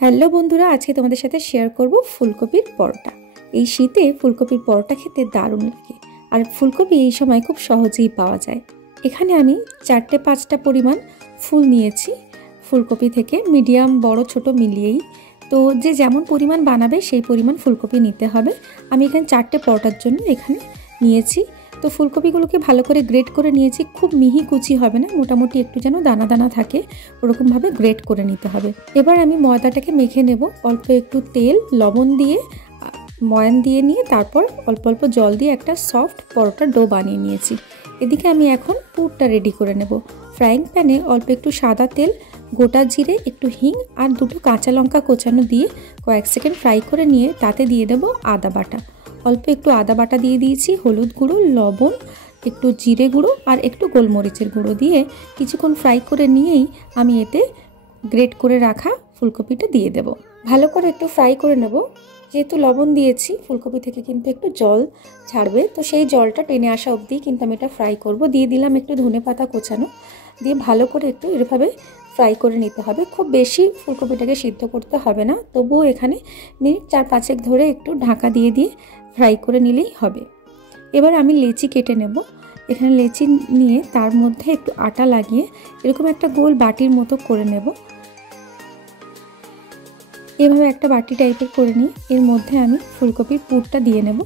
Hello বন্ধুরা, আজকে তোমাদের সাথে শেয়ার করব ফুলকপির পরোটা। এই শীতে ফুলকপির পরোটা খেতে দারুণ লাগে, আর ফুলকপি এই সময় খুব সহজেই পাওয়া যায়। এখানে আমি 4-5টা পরিমাণ ফুল নিয়েছি ফুলকপি থেকে, মিডিয়াম বড় ছোট মিলিয়েই। তো যে যেমন পরিমাণ বানাবে সেই পরিমাণ ফুলকপি নিতে হবে। আমি এখানে 4টে পরোটার জন্য এখানে নিয়েছি। তো ফুলকপিগুলোকে ভালো করে গ্রেট করে নিয়েছি। খুব মিহি কুচি হবে না, মোটামুটি একটু যেন দানা দানা থাকে ওরকমভাবে গ্রেট করে নিতে হবে। এবার আমি ময়দাটাকে মেখে নেব। অল্প একটু তেল লবণ দিয়ে ময়ান দিয়ে নিয়ে তারপর অল্প অল্প জল দিয়ে একটা সফট পরোটার ডো বানিয়ে নিয়েছি। এদিকে আমি এখন পুরটা রেডি করে নেব। ফ্রাইং প্যানে অল্প একটু সাদা তেল, গোটা জিরে, একটু হিং আর 2টো কাঁচা লঙ্কা কোচানো দিয়ে কয়েক সেকেন্ড ফ্রাই করে নিয়ে তাতে দিয়ে দেব আদা বাটা। অল্প একটু আদা বাটা দিয়ে দিয়েছি, হলুদ গুঁড়ো, লবণ, একটু জিরে গুঁড়ো আর একটু গোলমরিচের গুঁড়ো দিয়ে কিছুক্ষণ ফ্রাই করে নিয়েই আমি এতে গ্রেট করে রাখা ফুলকপিটা দিয়ে দেব। ভালো করে একটু ফ্রাই করে নেব। যেহেতু লবণ দিয়েছি ফুলকপি থেকে কিন্তু একটু জল ছাড়বে, তো সেই জলটা টেনে আসা অবধি কিন্তু আমি এটা ফ্রাই করব। দিয়ে দিলাম একটু ধনেপাতা কোচানো, দিয়ে ভালো করে একটু এভাবে ফ্রাই করে নিতে হবে। খুব বেশি ফুলকপিটাকে সিদ্ধ করতে হবে না, তবুও এখানে মিনিট 4-5 ধরে একটু ঢাকা দিয়ে দিয়ে ফ্রাই করে নিলেই হবে। এবার আমি লেচি কেটে নেব। এখানে লেচি নিয়ে তার মধ্যে একটু আটা লাগিয়ে এরকম একটা গোল বাটির মতো করে নেব। এভাবে একটা বাটি টাইপের করে নিয়ে এর মধ্যে আমি ফুলকপির পুরটা দিয়ে নেব।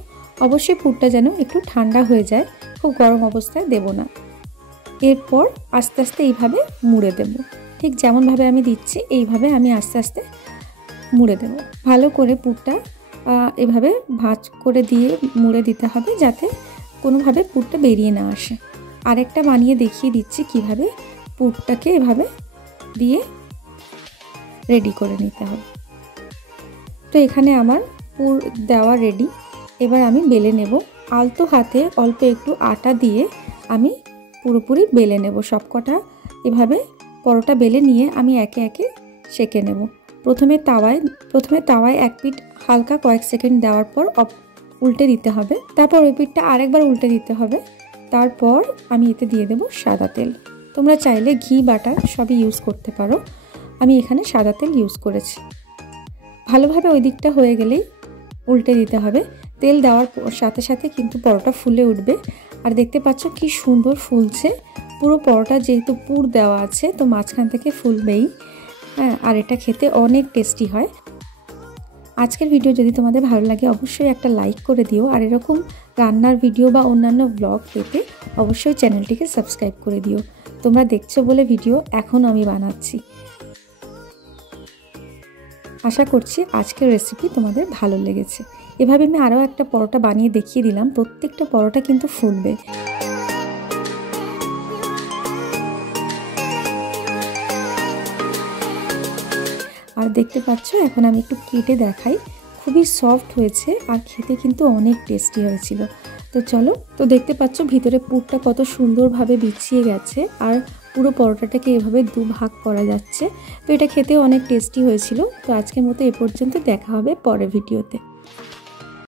অবশ্যই পুরটা যেন একটু ঠান্ডা হয়ে যায়, খুব গরম অবস্থায় দেব না। এরপর আস্তে আস্তে এইভাবে মুড়ে দেব। ঠিক যেমনভাবে আমি দিচ্ছি এইভাবে আমি আস্তে আস্তে মুড়ে দেব। ভালো করে পুরটা এভাবে ভাঁজ করে দিয়ে মুড়ে দিতে হবে, যাতে কোনোভাবে পুরটা বেরিয়ে না আসে। আরেকটা বানিয়ে দেখিয়ে দিচ্ছি কিভাবে পুরটাকে এভাবে দিয়ে রেডি করে নিতে হবে। তো এখানে আমার পুর দেওয়া রেডি। এবার আমি বেলে নেব। আলতো হাতে অল্প একটু আটা দিয়ে আমি পুরোপুরি বেলে নেব। সবকটা এভাবে পরোটা বেলে নিয়ে আমি একে একে সেঁকে নেব। প্রথমে তাওয়ায় এক পিঠ হালকা কয়েক সেকেন্ড দেওয়ার পর উল্টে দিতে হবে। তারপর ওই পিঠটা আরেকবার উল্টে দিতে হবে। তারপর আমি এতে দিয়ে দেব সাদা তেল। তোমরা চাইলে ঘি বাটার সবই ইউজ করতে পারো, আমি এখানে সাদা তেল ইউজ করেছি। ভালোভাবে ওই দিকটা হয়ে গেলেই উল্টে দিতে হবে। তেল দেওয়ার সাথে সাথে কিন্তু পরোটা ফুলে উঠবে। আর দেখতে পাচ্ছ কি সুন্দর ফুলছে। পুরো পরোটা যেহেতু পুর দেওয়া আছে তো মাঝখান থেকে ফুলবেই। হ্যাঁ, আর এটা খেতে অনেক টেস্টি হয়। আজকের ভিডিও যদি তোমাদের ভালো লাগে অবশ্যই একটা লাইক করে দিও, আর এরকম রান্নার ভিডিও বা অন্যান্য ব্লগ পেতে অবশ্যই চ্যানেলটিকে সাবস্ক্রাইব করে দিও। তোমরা দেখছো বলে ভিডিও এখন আমি বানাচ্ছি। আশা করছি আজকের রেসিপি তোমাদের ভালো লেগেছে। এভাবে আমি আরও একটা পরোটা বানিয়ে দেখিয়ে দিলাম। প্রত্যেকটা পরোটা কিন্তু ফুলবে। আর দেখতে পাচ্ছ এখন আমি একটু কেটে দেখাই, খুবই সফট হয়েছে আর খেতে কিন্তু অনেক টেস্টি হয়েছিল। তো চলো, তো দেখতে পাচ্ছ ভিতরে পুরটা কত সুন্দরভাবে বিছিয়ে গেছে আর পুরো পরোটাটাকে এভাবে দুভাগ করা যাচ্ছে। তো এটা খেতেও অনেক টেস্টি হয়েছিল। তো আজকের মতো এ পর্যন্ত, দেখা হবে পরের ভিডিওতে।